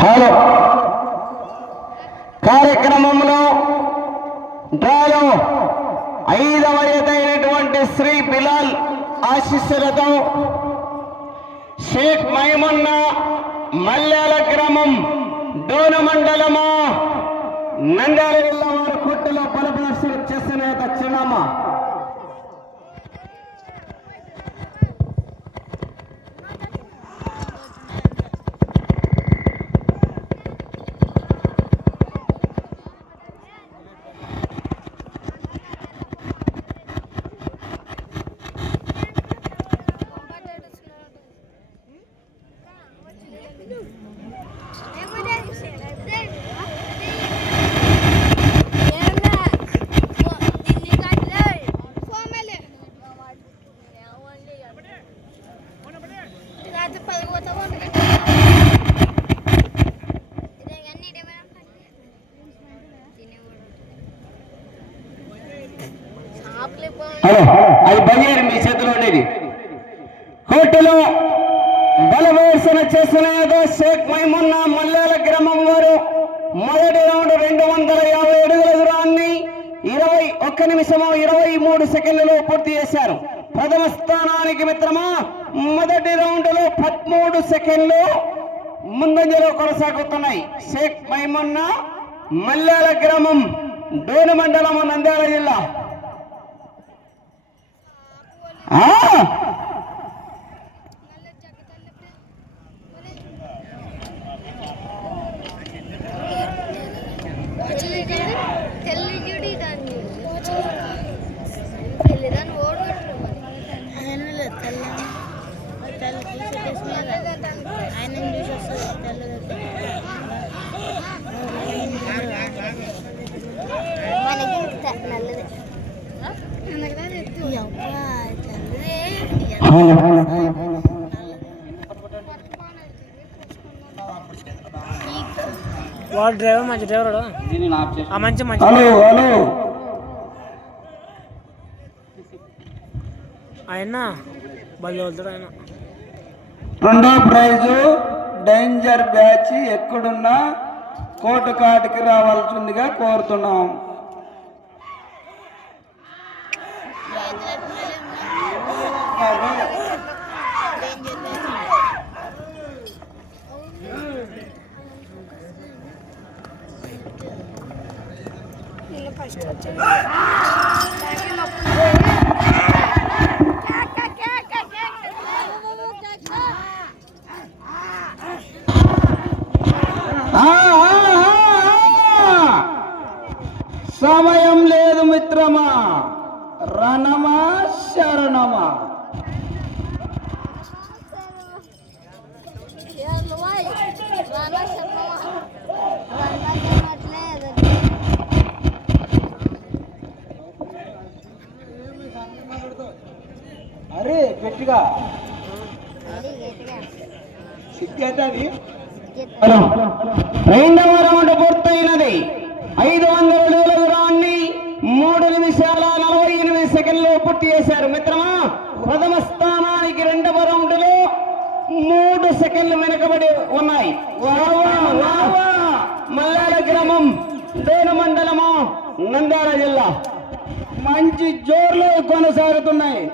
Hello కార్యక్రమంలో డ్రాలో 5వ ఎత్తైనటువంటి శ్రీ బిలాల్ ఆశీస్సులతో షేక్ మైమున్నా మల్యాల గ్రామం డోను మండలము నంద్యాల జిల్లా వారి కొట్టులో బలపరిశీలన చేసిన చిన్నమ్మ అది బంజారు మీ చేతిలో ఉండేది. కోర్టులో బలవేసన చేసిన షేక్ మైమున్నా మల్యాల గ్రామం వారు మొదటి రౌండ్ 250 అడుగుల దూరాన్ని 21 నిమిషము 23 సెకండ్లలో పూర్తి చేశారు. ప్రథమ స్థానానికి మిత్రమా మొదటి రౌండ్ లో 13 సెకండ్లు ముందంజలో కొనసాగుతున్నాయి. షేక్ మైమున్నా మల్యాల గ్రామం డోను మండలం నంద్యాల జిల్లా. వాడు డ్రైవర్ మంచి డ్రైవర్ మంచి మంచి ఆయన బళ్ళు వెళ్తాడు. ఆయన రెండో ప్రైజు డేంజర్ బ్యాచ్ ఎక్కడున్నా కోర్టు కాటికి రావాల్సిందిగా కోరుతున్నాం. సమయం లేదు మిత్రమా, రణమా శరణమా. అరే గట్టిగా రెండవ రౌండ్ పూర్తయినది. 500 అడుగుల దూరాన్ని 3 నిమిషాల 48 సెకండ్లు పూర్తి చేశారు మిత్రమా. ప్రథమ స్థానానికి రెండవ రౌండ్ లో 3 సెకండ్లు వెనుకబడి ఉన్నాయి. మల్యాల గ్రామం డోను మండలము నంద్యాల జిల్లా. మంచి జోర్లు కొనసాగుతున్నాయి.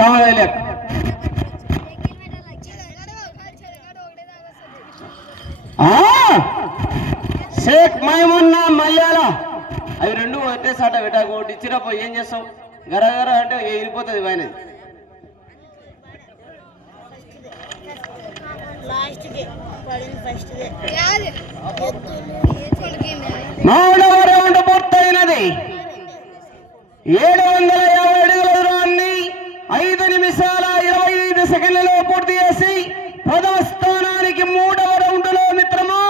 కావాలి. షేక్ మైమున్నా మల్యాల అవి రెండు ఒకటేసాట విటాకు ఒకటి ఇచ్చినప్పుడు ఏం చేస్తావు? గరగర అంటే వెళ్ళిపోతుంది పైన. మూడవ రౌండ్ పూర్తయినది. 750 అడుగుల దూరాన్ని 5 నిమిషాల 25 సెకండ్లలో పూర్తి చేసి ప్రథమ స్థానానికి మూడవ రౌండ్ లో మిత్రమా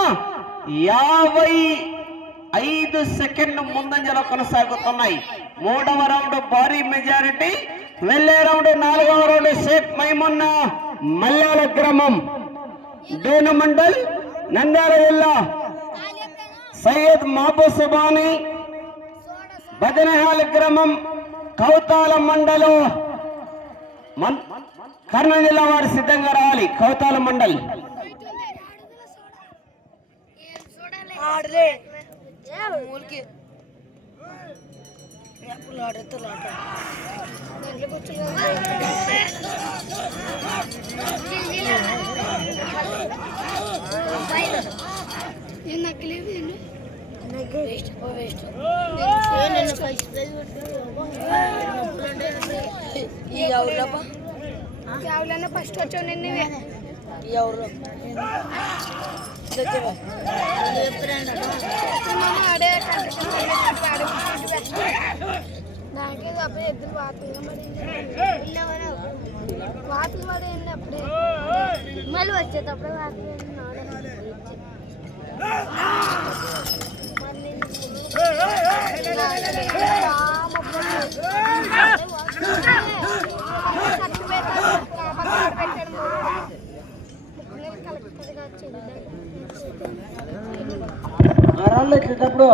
55 సెకండ్లు ముందంజలో కొనసాగుతున్నాయి. మూడవ రౌండ్ భారీ మెజారిటీ. వెళ్లే రౌండ్ 4వ రౌండ్ షేక్ మైమున్నా మల్యాల గ్రామం డోను మండల్ నంద్యాల జిల్లా సయ్యద్ మహబూబ్ సుబానీ బదనహాల్ గ్రామం కౌతాల మండలం కర్నూలు జిల్లా వారు సిద్ధంగా రావాలి. కౌతాల మండల్ ఫస్ట్ వచ్చావు నిన్ను నాకే అప్పుడే ఎద్దులు వాతులు పడి అప్పుడే మళ్ళీ వచ్చేటప్పుడు వాతులు వచ్చేటప్పుడు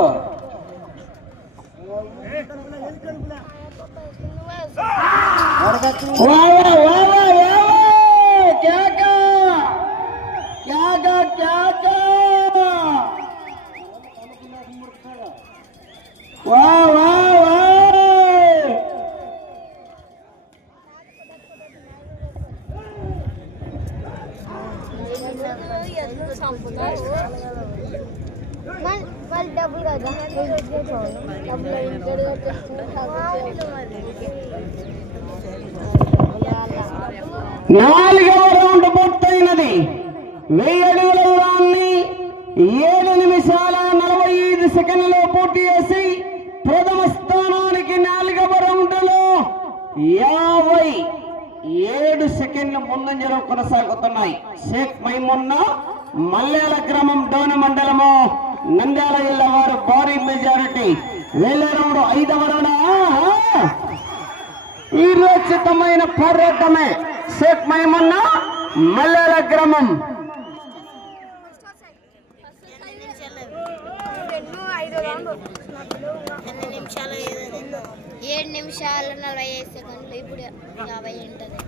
వాళ్ళు డబ్బులు కదా నాలుగవ రౌండ్ పూర్తయినది. 1000 అడుగుల దూరాన్ని 7 నిమిషాల 45 సెకండ్లలో పూర్తి చేసి ప్రథమ స్థానానికి 4వ రౌండ్ లో 57 సెకండ్ల ముందంజలో కొనసాగుతున్నాయి. షేక్ మైమున్నా మల్యాల గ్రామం డోను మండలము నంద్యాల జిల్లా వారు భారీ మెజారిటీ. వేల రౌండ్ 5వ రౌండ్ వీరోచితమైన పోరాటమే. షేక్ మైమున్నా మల్యాల గ్రామం 7 నిమిషాలు 45 సెకండ్లు. ఇప్పుడు 50 ఉంటుంది.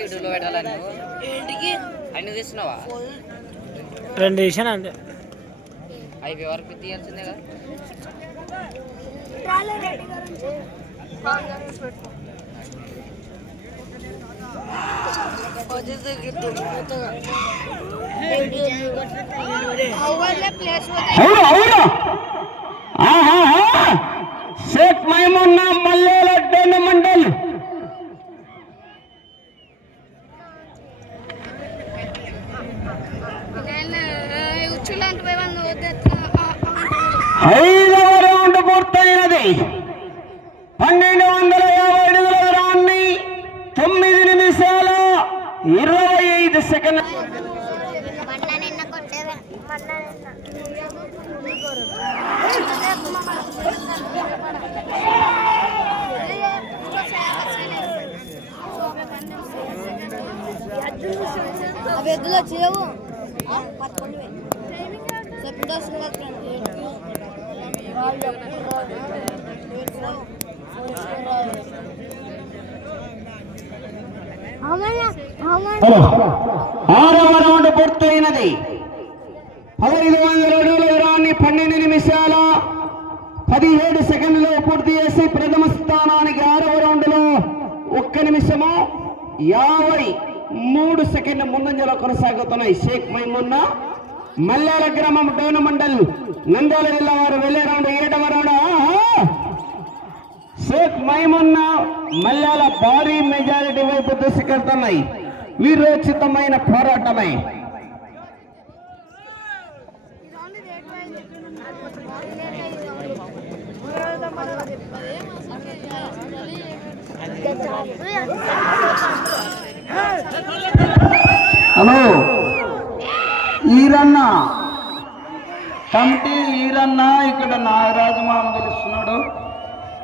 యూట్యూబ్లో పెట్టాలా నువ్వు? అన్ని తీస్తున్నావా? 2 తీసాను అంటే అయిపోయే వరకు తీయాల్సిందే కదా. షేక్ మైమున్నా మల్యాల డోను మండల్ ఐదవ రౌండ్ పూర్తయినది. 1250 అడుగుల దూరాన్ని 9 నిమిషాల 25 సెకండ్ల ఎద్దులో చేయవు ఆరవ రౌండ్ పూర్తయినది. 1500 అడుగుల దూరాన్ని 12 నిమిషాల 17 సెకండ్లలో పూర్తి చేసి ప్రథమ స్థానానికి 6వ రౌండ్ లో 1 నిమిషము 53 సెకండ్ల ముందంజలో కొనసాగుతున్నాయి. షేక్ మైమున్నా మల్లాల గ్రామం డోను మండల్ నంద్యాల జిల్లా వారు వెళ్లే రౌండ్ 7వ రౌండ్. షేక్ మైమున్నా మల్లాల భారీ మెజారిటీ వైపు దూసుకెళ్తున్నాయి. వీరోచితమైన పోరాటమై హలో ఈరన్న కమిటీ ఈరన్న ఇక్కడ నాగరాజు మామ తెలుస్తున్నాడు.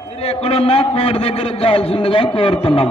మీరు ఎక్కడున్నా కోటి దగ్గరకు కావాల్సిందిగా కోరుతున్నాం.